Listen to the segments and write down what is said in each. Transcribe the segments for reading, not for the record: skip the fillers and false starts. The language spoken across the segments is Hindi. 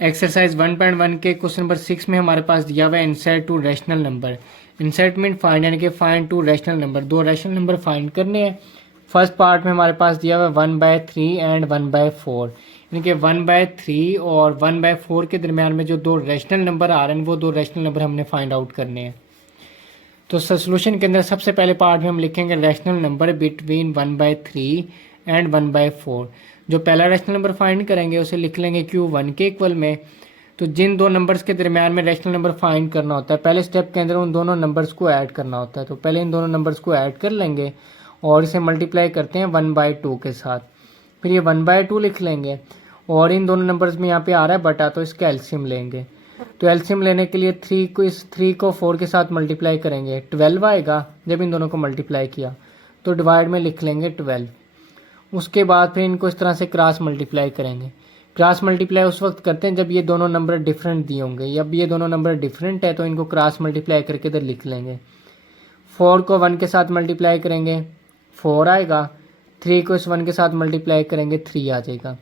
एक्सरसाइज 1.1 के क्वेश्चन नंबर 6 में हमारे पास दिया हुआ है insert to rational number. Insert mean find, यानी कि फाइंड टू रैशनल नंबर। दो रैशनल नंबर फाइंड करने हैं। फर्स्ट पार्ट में हमारे पास दिया हुआ है 1/3 एंड 1/4, यानी कि 1/3 और 1/4 के दरमियान में जो दो रैशनल नंबर आ रहे हैं वो दो रैशनल नंबर हमने फाइंड आउट करने हैं। तो सोल्यूशन के अंदर सबसे पहले पार्ट में हम लिखेंगे रैशनल नंबर बिटवीन 1/3 एंड 1/4। जो पहला रैशनल नंबर फाइंड करेंगे उसे लिख लेंगे Q1 के इक्वल में। तो जिन दो नंबर्स के दरमियान में रैशनल नंबर फाइंड करना होता है, पहले स्टेप के अंदर उन दोनों नंबर्स को ऐड करना होता है। तो पहले इन दोनों नंबर्स को ऐड कर लेंगे और इसे मल्टीप्लाई करते हैं 1/2 के साथ। फिर ये 1/2 लिख लेंगे और इन दोनों नंबर्स में यहाँ पे आ रहा है बटा, तो इसका एलसीएम लेंगे। तो एलसीएम लेने के लिए 3 को 4 के साथ मल्टीप्लाई करेंगे, 12 आएगा। जब इन दोनों को मल्टीप्लाई किया तो डिवाइड में लिख लेंगे 12। उसके बाद फिर इनको इस तरह से क्रॉस मल्टीप्लाई करेंगे। क्रॉस मल्टीप्लाई उस वक्त करते हैं जब ये दोनों नंबर डिफरेंट दिए होंगे। जब ये दोनों नंबर डिफरेंट है तो इनको क्रॉस मल्टीप्लाई करके इधर लिख लेंगे। 4 को 1 के साथ मल्टीप्लाई करेंगे 4 आएगा। 3 को इस 1 के साथ मल्टीप्लाई करेंगे 3 आ जाएगा।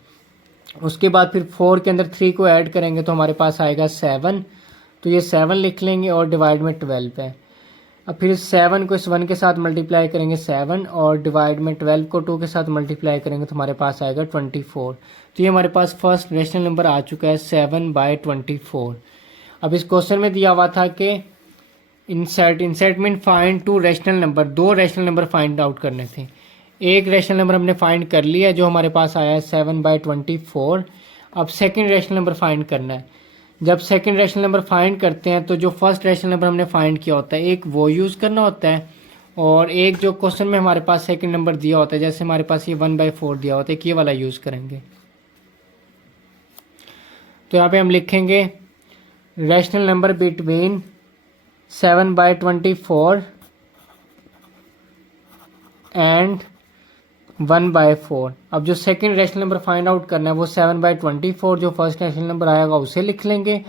उसके बाद फिर 4 के अंदर 3 को ऐड करेंगे तो हमारे पास आएगा 7। तो ये 7 लिख लेंगे और डिवाइड में 12 है। अब फिर 7 को इस 1 के साथ मल्टीप्लाई करेंगे 7 और डिवाइड में 12 को 2 के साथ मल्टीप्लाई करेंगे तो हमारे पास आएगा 24। तो ये हमारे पास फर्स्ट रैशनल नंबर आ चुका है 7/24। अब इस क्वेश्चन में दिया हुआ था कि insert mean find to rational number. दो रैशनल नंबर फाइंड आउट करने थे। एक रैशनल नंबर हमने फाइंड कर लिया है जो हमारे पास आया है 7/24। अब सेकंड रैशनल नंबर फाइंड करना है। जब सेकंड रैशनल नंबर फाइंड करते हैं तो जो फर्स्ट रैशनल नंबर हमने फाइंड किया होता है एक वो यूज़ करना होता है और एक जो क्वेश्चन में हमारे पास सेकंड नंबर दिया होता है, जैसे हमारे पास ये 1/4 दिया होता है, ये वाला यूज़ करेंगे। तो यहाँ पे हम लिखेंगे रैशनल नंबर बिटवीन 7/24 एंड 1/4। अब जो second rational number find out करना है वो 7/24 जो फर्स्ट रैशनल नंबर आएगा उसे लिख लेंगे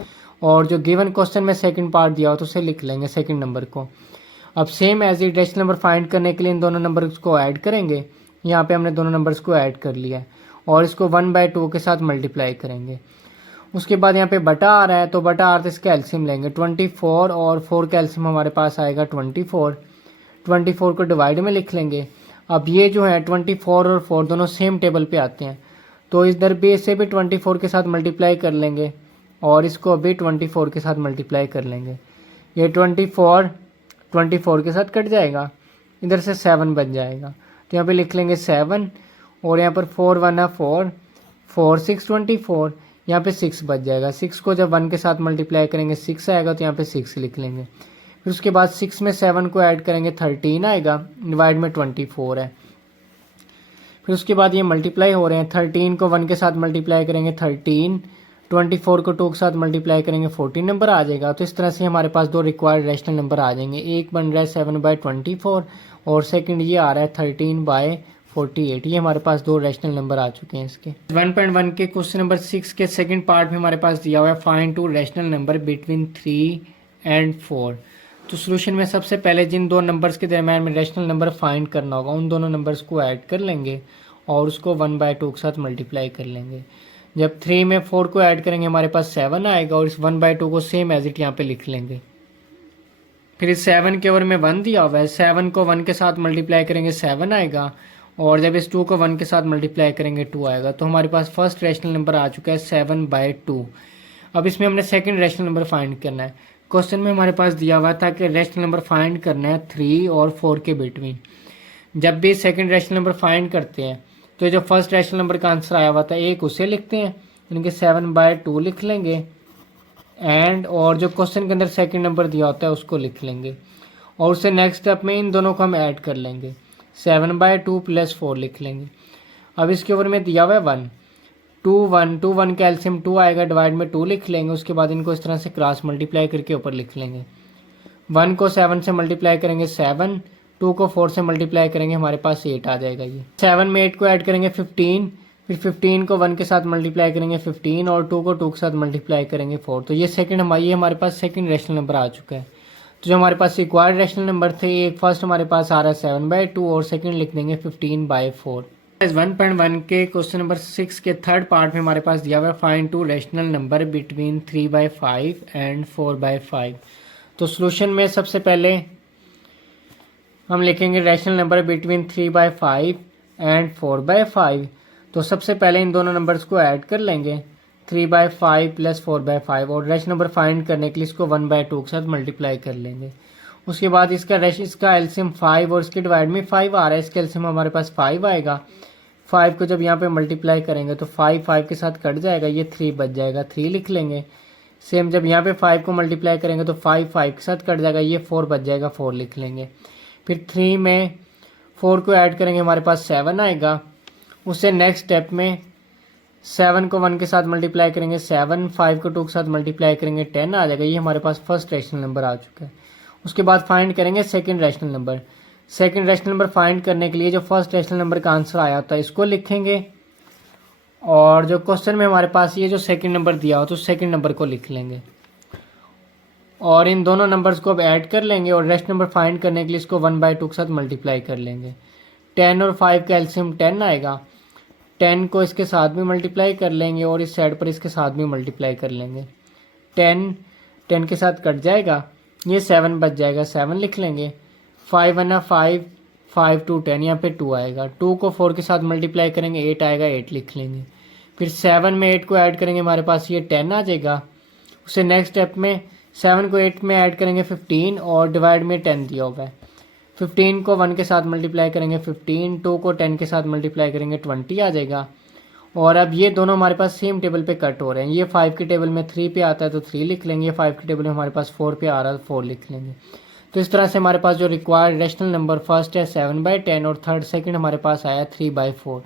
और जो गिवन क्वेश्चन में सेकंड पार्ट दिया हो तो उसे लिख लेंगे सेकंड नंबर को। अब same as it rational number find करने के लिए इन दोनों नंबर्स को ऐड करेंगे। यहाँ पे हमने दोनों नंबर्स को ऐड कर लिया है और इसको 1/2 के साथ मल्टीप्लाई करेंगे। उसके बाद यहाँ पे बटा आ रहा है तो बटा आ रहा है इसका एलसीएम लेंगे। 24 और 4 का एलसीएम हमारे पास आएगा 24। 24 को डिवाइड में लिख लेंगे। अब ये जो है 24 और 4 दोनों सेम टेबल पे आते हैं तो इधर भी इसे भी 24 के साथ मल्टीप्लाई कर लेंगे और इसको अभी 24 के साथ मल्टीप्लाई कर लेंगे। ये 24 के साथ कट जाएगा, इधर से 7 बन जाएगा। तो यहाँ पे लिख लेंगे 7 और यहाँ पर 4 1 है 4, 4 6 24, यहाँ पे 6 बच जाएगा। 6 को जब 1 के साथ मल्टीप्लाई करेंगे 6 आएगा तो यहाँ पे 6 लिख लेंगे। फिर उसके बाद 6 में 7 को ऐड करेंगे 13 आएगा, डिवाइड में 24 है। फिर उसके बाद ये मल्टीप्लाई हो रहे हैं। 13 को 1 के साथ मल्टीप्लाई करेंगे 13, 24 को 2 के साथ मल्टीप्लाई करेंगे 14 नंबर आ जाएगा। तो इस तरह से हमारे पास दो रिक्वायर्ड रैशनल नंबर आ जाएंगे। एक बन रहा है 7/24 और सेकंड ये आ रहा है 13/48। ये हमारे पास दो रैशनल नंबर आ चुके हैं इसके। 1.1 के क्वेश्चन नंबर 6 के सेकंड पार्ट में हमारे पास दिया हुआ है find to rational number between 3 and 4। तो सोल्यूशन में सबसे पहले जिन दो नंबर्स के दरम्यान में रैशनल नंबर फाइंड करना होगा उन दोनों नंबर्स को ऐड कर लेंगे और उसको 1/2 के साथ मल्टीप्लाई कर लेंगे। जब 3 में 4 को ऐड करेंगे हमारे पास 7 आएगा और इस 1/2 को सेम एज इट यहाँ पे लिख लेंगे। फिर इस 7 के ओवर में 1 दिया हुआ है, 7 को 1 के साथ मल्टीप्लाई करेंगे 7 आएगा और जब इस 2 को 1 के साथ मल्टीप्लाई करेंगे 2 आएगा। तो हमारे पास फर्स्ट रैशनल नंबर आ चुका है 7/2। अब इसमें हमने सेकंड रैशनल नंबर फाइंड करना है। क्वेश्चन में हमारे पास दिया हुआ था कि रैशनल नंबर फाइंड करना है 3 और 4 के बिटवीन। जब भी सेकंड रैशनल नंबर फाइंड करते हैं तो जो फर्स्ट रैशनल नंबर का आंसर आया हुआ था एक उसे लिखते हैं, यानी कि 7/2 लिख लेंगे एंड और जो क्वेश्चन के अंदर सेकंड नंबर दिया होता है उसको लिख लेंगे और उससे नेक्स्ट स्टेप में इन दोनों को हम ऐड कर लेंगे। 7/2 + 4 लिख लेंगे। अब इसके ऊपर में दिया हुआ है 1, 2 1 का एलसीएम 2 आएगा, डिवाइड में 2 लिख लेंगे। उसके बाद इनको इस तरह से क्रॉस मल्टीप्लाई करके ऊपर लिख लेंगे। 1 को 7 से मल्टीप्लाई करेंगे 7, 2 को 4 से मल्टीप्लाई करेंगे हमारे पास 8 आ जाएगा। ये 7 में 8 को ऐड करेंगे 15, फिर 15 को 1 के साथ मल्टीप्लाई करेंगे 15 और 2 को 2 के साथ मल्टीप्लाई करेंगे 4। तो ये हमारे पास सेकंड रैशनल नंबर आ चुका है। तो जो हमारे पास रिक्वायर्ड रैशनल नंबर थे एक फर्स्ट हमारे पास आ रहा है 7/2 और सेकंड लिख देंगे 15/4। 1.1 के क्वेश्चन नंबर 6 के थर्ड पार्ट में हमारे पास दिया हुआ है find to rational number between 3/5 and 4/5। तो सॉल्यूशन में सबसे पहले हम लिखेंगे रैशनल नंबर बिटवीन 3/5 एंड 4/5। तो सबसे पहले इन दोनों नंबर्स को ऐड कर लेंगे 3/5 प्लस 4/5 और रैशनल नंबर फाइंड करने के लिए इसको 1/2 के साथ मल्टीप्लाई कर लेंगे। उसके बाद इसका एलसीएम 5 और इसके डिवाइड में 5 आ रहा है, इसका एलसीएम हमारे पास 5 आएगा। 5 को जब यहाँ पे मल्टीप्लाई करेंगे तो 5 5 के साथ कट जाएगा, ये 3 बच जाएगा, 3 लिख लेंगे। सेम जब यहाँ पे 5 को मल्टीप्लाई करेंगे तो 5 5 के साथ कट जाएगा, ये 4 बच जाएगा, 4 लिख लेंगे। फिर 3 में 4 को ऐड करेंगे हमारे पास 7 आएगा। उससे नेक्स्ट स्टेप में 7 को 1 के साथ मल्टीप्लाई करेंगे 7, 5 को 2 के साथ मल्टीप्लाई करेंगे 10 आ जाएगा। ये हमारे पास फर्स्ट रैशनल नंबर आ चुका है। उसके बाद फाइंड करेंगे second rational number. Second rational number find करने के लिए जो फर्स्ट रैशनल नंबर का आंसर आया था इसको लिखेंगे और जो क्वेश्चन में हमारे पास ये जो सेकंड नंबर दिया हो तो सेकंड नंबर को लिख लेंगे और इन दोनों नंबर्स को अब ऐड कर लेंगे और रैशनल नंबर फाइंड करने के लिए इसको 1/2 के साथ मल्टीप्लाई कर लेंगे। 10 और 5 का एलसीएम 10 आएगा। 10 को इसके साथ भी मल्टीप्लाई कर लेंगे और इस साइड पर इसके साथ भी मल्टीप्लाई कर लेंगे। 10 के साथ कट जाएगा, ये 7 बच जाएगा, 7 लिख लेंगे। 5 1 5, 5 2 10, यहाँ पे 2 आएगा। 2 को 4 के साथ मल्टीप्लाई करेंगे 8 आएगा, 8 लिख लेंगे। फिर 7 में 8 को ऐड करेंगे हमारे पास ये 10 आ जाएगा। उससे नेक्स्ट स्टेप में 7 को 8 में ऐड करेंगे 15 और डिवाइड में 10 दिया हुआ है। 15 को 1 के साथ मल्टीप्लाई करेंगे 15, 2 को 10 के साथ मल्टीप्लाई करेंगे 20 आ जाएगा। और अब ये दोनों हमारे पास सेम टेबल पे कट हो रहे हैं। ये 5 के टेबल में 3 पे आता है तो 3 लिख लेंगे, 5 के टेबल में हमारे पास 4 पे आ रहा है तो 4 लिख लेंगे। तो इस तरह से हमारे पास जो रिक्वायर्ड रैशनल नंबर फर्स्ट है 7/10 और सेकंड हमारे पास आया 3/4।